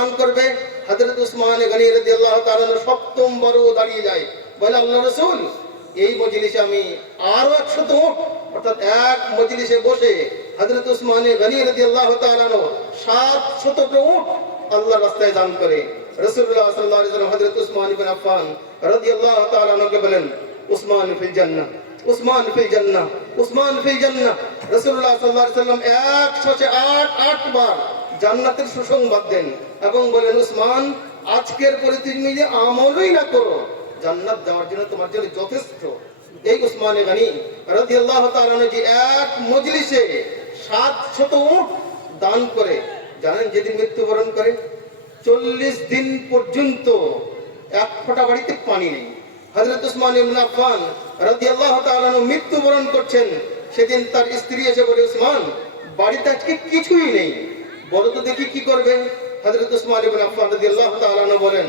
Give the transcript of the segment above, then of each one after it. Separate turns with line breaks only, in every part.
দান করবে। হযরত উসমান গনি রাদিয়াল্লাহু তাআলা সপ্তম বড় দাঁড়িয়ে যায়। বলে আল্লাহ রাসূল, এই মজলিসে আমি আরও একশত উট অর্থাৎ এক মজলিসে বসে হযরত উসমান গনি রাদিয়াল্লাহু তাআলা সাত শত উট আল্লাহর রাস্তায় দান করে। আলাইহি ওয়াসাল্লাম হযরত উসমান ইবনে আফফান রাদিয়াল্লাহু তাআলা আনহুকে বলেন, উসমান ফিল জান্নাহ, উসমান ফিল জান্নাহ, উসমান ফিল জান্নাহ। রাসূলুল্লাহ সাল্লাল্লাহু আলাইহি ওয়াসাল্লাম 108 আট বার জান্নাতের সুসংবাদ দেন এবং বলেন, উসমান, আজকের পরে তুমি যে আমলই না করো। জান্নাত যাওয়ার জন্য তোমার জন্য যথেষ্ট। এই উসমানে গানি রাদিয়াল্লাহু আল্লাহ যে এক মজলিসে 700 উঠ দান করে, জানেন যেদিন মৃত্যুবরণ করে, চল্লিশ দিন পর্যন্ত এক ফোঁটা বাড়িতে পানি নেই। হযরত উসমান আফফান রাদিয়াল্লাহু তাআলা আনহু মৃত্যুবরণ করছেন। সেদিন তার স্ত্রী এসে বলে, উসমান, বাড়িতে আজকে কিছুই নেই। বলো তো দেখি কি করবে? হযরত উসমান ইবনে আফফান রাদিয়াল্লাহু তাআলা বলেন,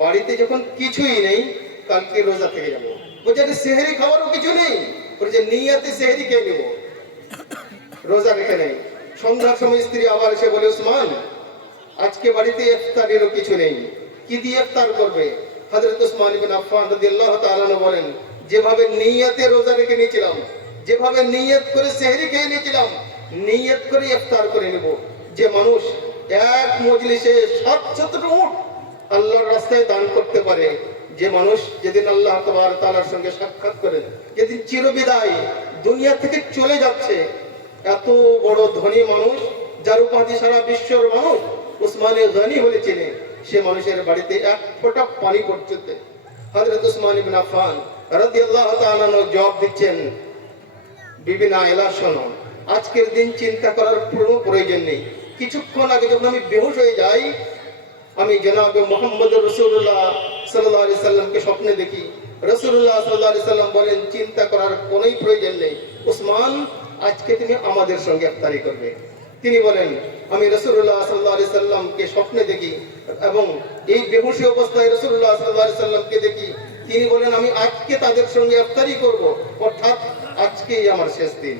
বাড়িতে যখন কিছুই নেই, কালকে রোজা থেকে যাব। বলছে সেহরি খাওয়ারও কিছু নেই? বলছে নিয়াতে সেহরি খেয়ে নেব। রোজা রেখে নেই। সন্ধ্যার সময় স্ত্রী আবার এসে বলে, উসমান, আজকে বাড়িতে ইফতারেরও কিছু নেই। কি দিয়ে ইফতার করবে? হযরত উসমান ইবনে আফফান রাদিয়াল্লাহু তাআলা বলেন, যেভাবে নিয়তে রোজা রেখে নিয়েছিলাম, যেভাবে নিয়ত করে সেহরি খেয়ে নিয়েছিলাম, নিয়ত করে ইফতার করে নেব। যে মানুষ এক মজলিসে শতটা উট আল্লাহর রাস্তায় দান করতে পারে, যে মানুষ যেদিন আল্লাহ তালার সঙ্গে সাক্ষাৎ করেন, যেদিন চিরবিদায় দুনিয়া থেকে চলে যাচ্ছে, এত বড় ধনী মানুষ, যার উপাধি সারা বিশ্বর মানুষ উসমানে গনি বলে চেনে, সে মানুষের বাড়িতে এক ফোঁটা পানি পড়ছে হযরত উসমান ইবনে আফফান রাদিয়াল্লাহু তাআলা দিচ্ছেন, বিবি নাইলা শোনো, আজকের দিন চিন্তা করার কোনো প্রয়োজন নেই। কিছুক্ষণ আগে যখন আমি বেহুশ হয়ে যাই, আমি জনাবে মোহাম্মদ রসুল্লাহ সাল্লাহ আলি সাল্লামকে স্বপ্নে দেখি। রসুল্লাহ সাল্লাহ আলি সাল্লাম বলেন, চিন্তা করার কোনোই প্রয়োজন নেই। উসমান আজকে তুমি আমাদের সঙ্গে আফতারি করবে। তিনি বলেন, আমি রসুল্লাহ সাল্লাহ আলি সাল্লামকে স্বপ্নে দেখি এবং এই বেহুশি অবস্থায় রসুল্লাহ সাল্লাহ আলি সাল্লামকে দেখি। তিনি বলেন, আমি আজকে তাদের সঙ্গে ইফতারি করব। অর্থাৎ আজকেই আমার শেষ দিন।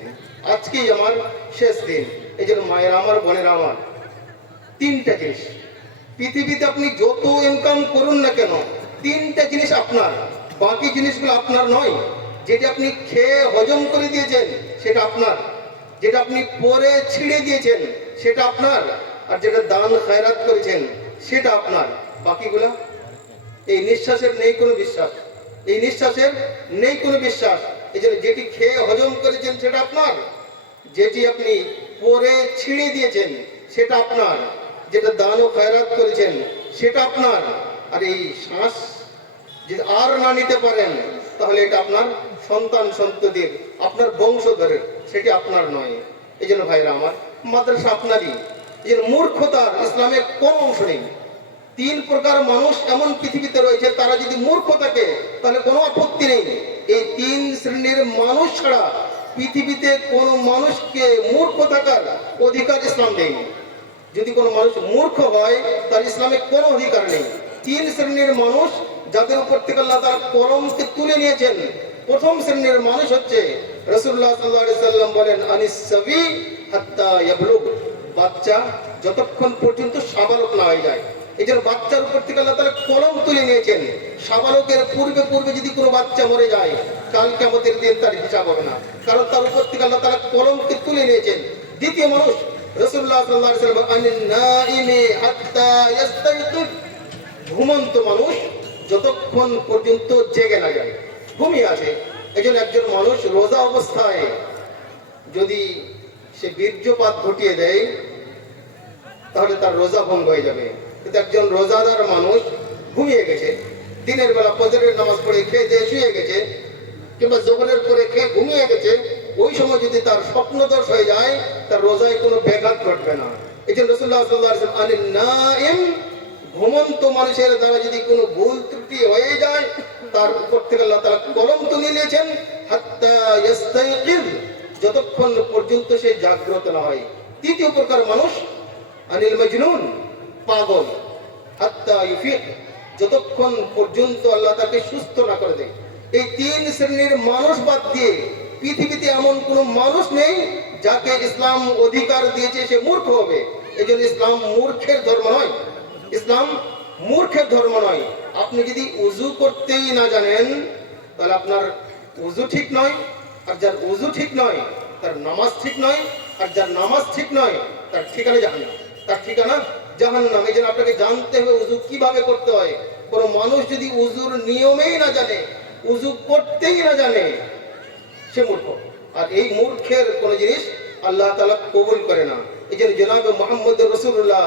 আজকেই আমার শেষ দিন। এই জন্য মায়ের আমার, বোনের আমার, তিনটা জিনিস। পৃথিবীতে আপনি যত ইনকাম করুন না কেন, তিনটা জিনিস আপনার। বাকি জিনিসগুলো আপনার নয়। যেটা আপনি খেয়ে হজম করে দিয়েছেন, সেটা আপনার। যেটা আপনি পরে ছিঁড়ে দিয়েছেন, সেটা আপনার। আর যেটা দান খায়রাত করেছেন, সেটা আপনার। বাকিগুলা? এই নিঃশ্বাসের নেই কোনো বিশ্বাস। এই নিঃশ্বাসের নেই কোনো বিশ্বাস। এই জন্য যেটি খেয়ে হজম করেছেন, সেটা আপনার। যেটি আপনি পরে ছিঁড়ে দিয়েছেন, সেটা আপনার। যেটা দান ও খয়রাত করেছেন, সেটা আপনার। আর এই শ্বাস যদি আর না নিতে পারেন, তাহলে এটা আপনার সন্তান সন্ততির, আপনার বংশধরের, সেটি আপনার নয়। এই জন্য ভাইরা আমার, মাদ্রাসা আপনারই। এই জন্য মূর্খতার ইসলামের কোনো অংশ নেই। তিন প্রকার মানুষ এমন পৃথিবীতে রয়েছে, তারা যদি মূর্খ থাকে তাহলে কোনো আপত্তি নেই। এই তিন শ্রেণির মানুষ ছাড়া পৃথিবীতে কোনো মানুষকে মূর্খ থাকার অধিকার ইসলাম দেয়নি যদি কোনো মানুষ মূর্খ হয়, তার ইসলামে কোনো অধিকার নেই। তিন শ্রেণির মানুষ যাদের উপর থেকে আল্লাহ তার কলমকে তুলে নিয়েছেন, প্রথম শ্রেণির মানুষ হচ্ছে রসুল্লাহ সাল্লাহ সাল্লাম বলেন, আনিস সাবি হাত্তা বাচ্চা যতক্ষণ পর্যন্ত সাবালক না হয়ে যায়। এই বাচ্চার উপর থেকে আল্লাহ তারা কলম তুলে নিয়েছেন। সাবালকের পূর্বে পূর্বে যদি কোনো বাচ্চা মরে যায়, কাল কেমতের দিন তার হিসাব হবে না। কারণ তার উপর থেকে আল্লাহ তারা কলমকে তুলে নিয়েছেন। দ্বিতীয় মানুষ রসুল্লাহ ঘুমন্ত মানুষ যতক্ষণ পর্যন্ত জেগে না যায়, ঘুমিয়ে আছে এই একজন মানুষ রোজা অবস্থায় যদি সে বীর্যপাত ঘটিয়ে দেয়, তাহলে তার রোজা ভঙ্গ হয়ে যাবে। একজন রোজাদার মানুষ ঘুমিয়ে গেছে। দিনের বেলা ফজরের নামাজ পড়ে খেয়ে দিয়ে শুয়ে গেছে কিংবা জোহরের করে খেয়ে ঘুমিয়ে গেছে, ওই সময় যদি তার স্বপ্নদোষ হয়ে যায়, তার রোজায় কোনো ব্যাঘাত ঘটবে না। এই জন্য রসুল্লাহ সাল্লাহ আলী নাইম ঘুমন্ত মানুষের দ্বারা যদি কোনো ভুল ত্রুটি হয়ে যায়, তার উপর থেকে আল্লাহ তারা কলম তুলে নিয়েছেন যতক্ষণ পর্যন্ত সে জাগ্রত না হয়। তৃতীয় প্রকার মানুষ আনিল মজনুন, পাগল। যতক্ষণ পর্যন্ত আল্লাহ তাকে সুস্থ না করে দেয়। এই তিন শ্রেণির মানুষ বাদ দিয়ে পৃথিবীতে এমন কোনো মানুষ নেই যাকে ইসলাম অধিকার দিয়েছে সে মূর্খ হবে। এই জন্য ইসলাম মূর্খের ধর্ম নয়। ইসলাম মূর্খের ধর্ম নয়। আপনি যদি উজু করতেই না জানেন, তাহলে আপনার উজু ঠিক নয়। আর যার উজু ঠিক নয়, তার নামাজ ঠিক নয়। আর যার নামাজ ঠিক নয়, তার ঠিকানা জাহান্নাম। তার ঠিকানা জাহান্নাম। এই জন্য আপনাকে জানতে হবে উজু কীভাবে করতে হয়। কোনো মানুষ যদি উজুর নিয়মেই না জানে উজু করতেই না জানে, সে মূর্খ। আর এই মূর্খের কোন জিনিস আল্লাহ তালা কবুল করে না। এই জন্য জনাবে মোহাম্মদ রসুল্লাহ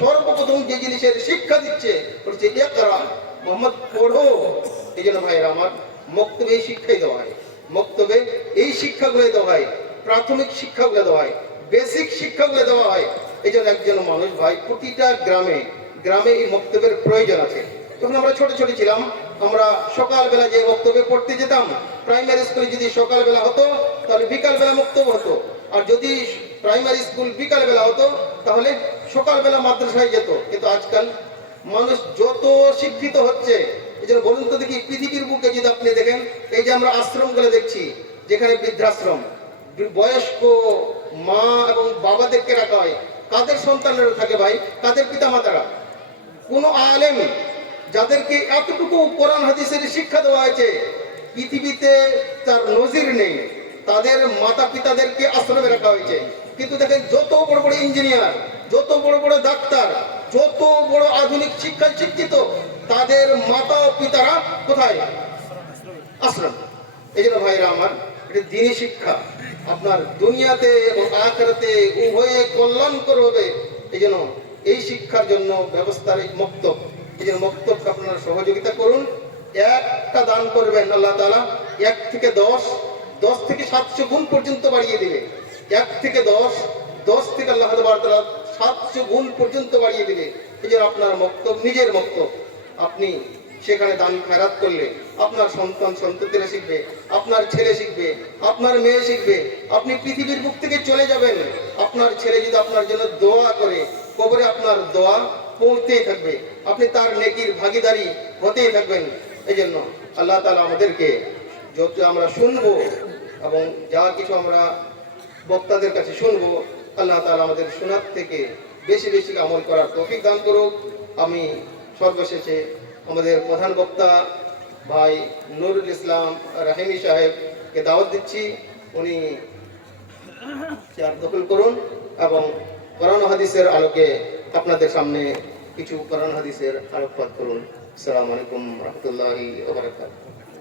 সর্বপ্রথম যে জিনিসের শিক্ষা দিচ্ছে এই জন্য আমার মক্তবে এই শিক্ষাই মক্তবে এই শিক্ষাগুলো দেওয়া হয়, প্রাথমিক শিক্ষাগুলো দেওয়া হয়। বেসিক শিক্ষাগুলো দেওয়া হয়। এই জন্য একজন মানুষ ভাই, প্রতিটা গ্রামে গ্রামে এই মক্তবের প্রয়োজন আছে। যখন আমরা ছোট ছোট ছিলাম, আমরা সকালবেলা যে বক্তব্য পড়তে যেতাম প্রাইমারি স্কুলে যদি সকালবেলা হতো, তাহলে বিকালবেলা বক্তব্য হতো। আর যদি প্রাইমারি স্কুল বিকালবেলা হতো, তাহলে সকালবেলা মাদ্রাসায় যেত। কিন্তু আজকাল মানুষ যত শিক্ষিত হচ্ছে, এই জন্য বলুন তো দেখি, পৃথিবীর বুকে যদি আপনি দেখেন, এই যে আমরা আশ্রমগুলো দেখছি, যেখানে বৃদ্ধাশ্রম, বয়স্ক মা এবং বাবাদেরকে রাখা হয়। কাদের সন্তানেরা থাকে ভাই কাদের পিতামাতারা। কোন আলেম যাদেরকে এতটুকু কোরআন হাদিসের শিক্ষা দেওয়া হয়েছে, পৃথিবীতে তার নজির নেই। তাদের মাতা পিতাদেরকে আশ্রমে রাখা হয়েছে। কিন্তু দেখেন, যত বড় বড় ইঞ্জিনিয়ার, যত বড় বড় ডাক্তার, যত বড় আধুনিক শিক্ষায় শিক্ষিত, তাদের মাতা পিতারা কোথায়? আশ্রম। এই জন্য ভাইরা আমার এটা দিনী শিক্ষা, আপনার দুনিয়াতে এবং আখেরাতে উভয়ে কল্যাণকর হবে। এই জন্য এই শিক্ষার জন্য ব্যবস্থার এই মক্তব, এই জন্য মক্তবকে আপনারা সহযোগিতা করুন। একটা দান করবেন আল্লাহ তাআলা, এক থেকে দশ দশ থেকে সাতশো গুণ পর্যন্ত বাড়িয়ে দিবে। এক থেকে দশ দশ থেকে আল্লাহ তাআলা সাতশো গুণ পর্যন্ত বাড়িয়ে দিবে। এই জন্য আপনার মক্তব নিজের মক্তব। আপনি সেখানে দান খায়রাত করলে আপনার সন্তান সন্ততিরা শিখবে, আপনার ছেলে শিখবে, আপনার মেয়ে শিখবে, আপনি পৃথিবীর বুক থেকে চলে যাবেন। আপনার ছেলে যদি আপনার জন্য দোয়া করে, কবরে আপনার দোয়া পৌঁছতেই থাকবে। আপনি তার নেকির ভাগিদারি হতেই থাকবেন। এই জন্য আল্লাহ তালা আমাদেরকে যত আমরা শুনব এবং যা কিছু আমরা বক্তাদের কাছে শুনব, আল্লাহ তালা আমাদের শোনার থেকে বেশি বেশি আমল করার তৌফিক দান করুক। আমি সর্বশেষে আমাদের প্রধান বক্তা ভাই নুরুল ইসলাম রাহিমি সাহেবকে দাওয়াত দিচ্ছি। উনি চেয়ার দখল করুন এবং কোরআন হাদিসের আলোকে আপনাদের সামনে কিছু কোরআন হাদিসের আলোকপাত করুন। আসসালামু আলাইকুম রহমতুল্লাহ ওয়া বারাকাতুহু।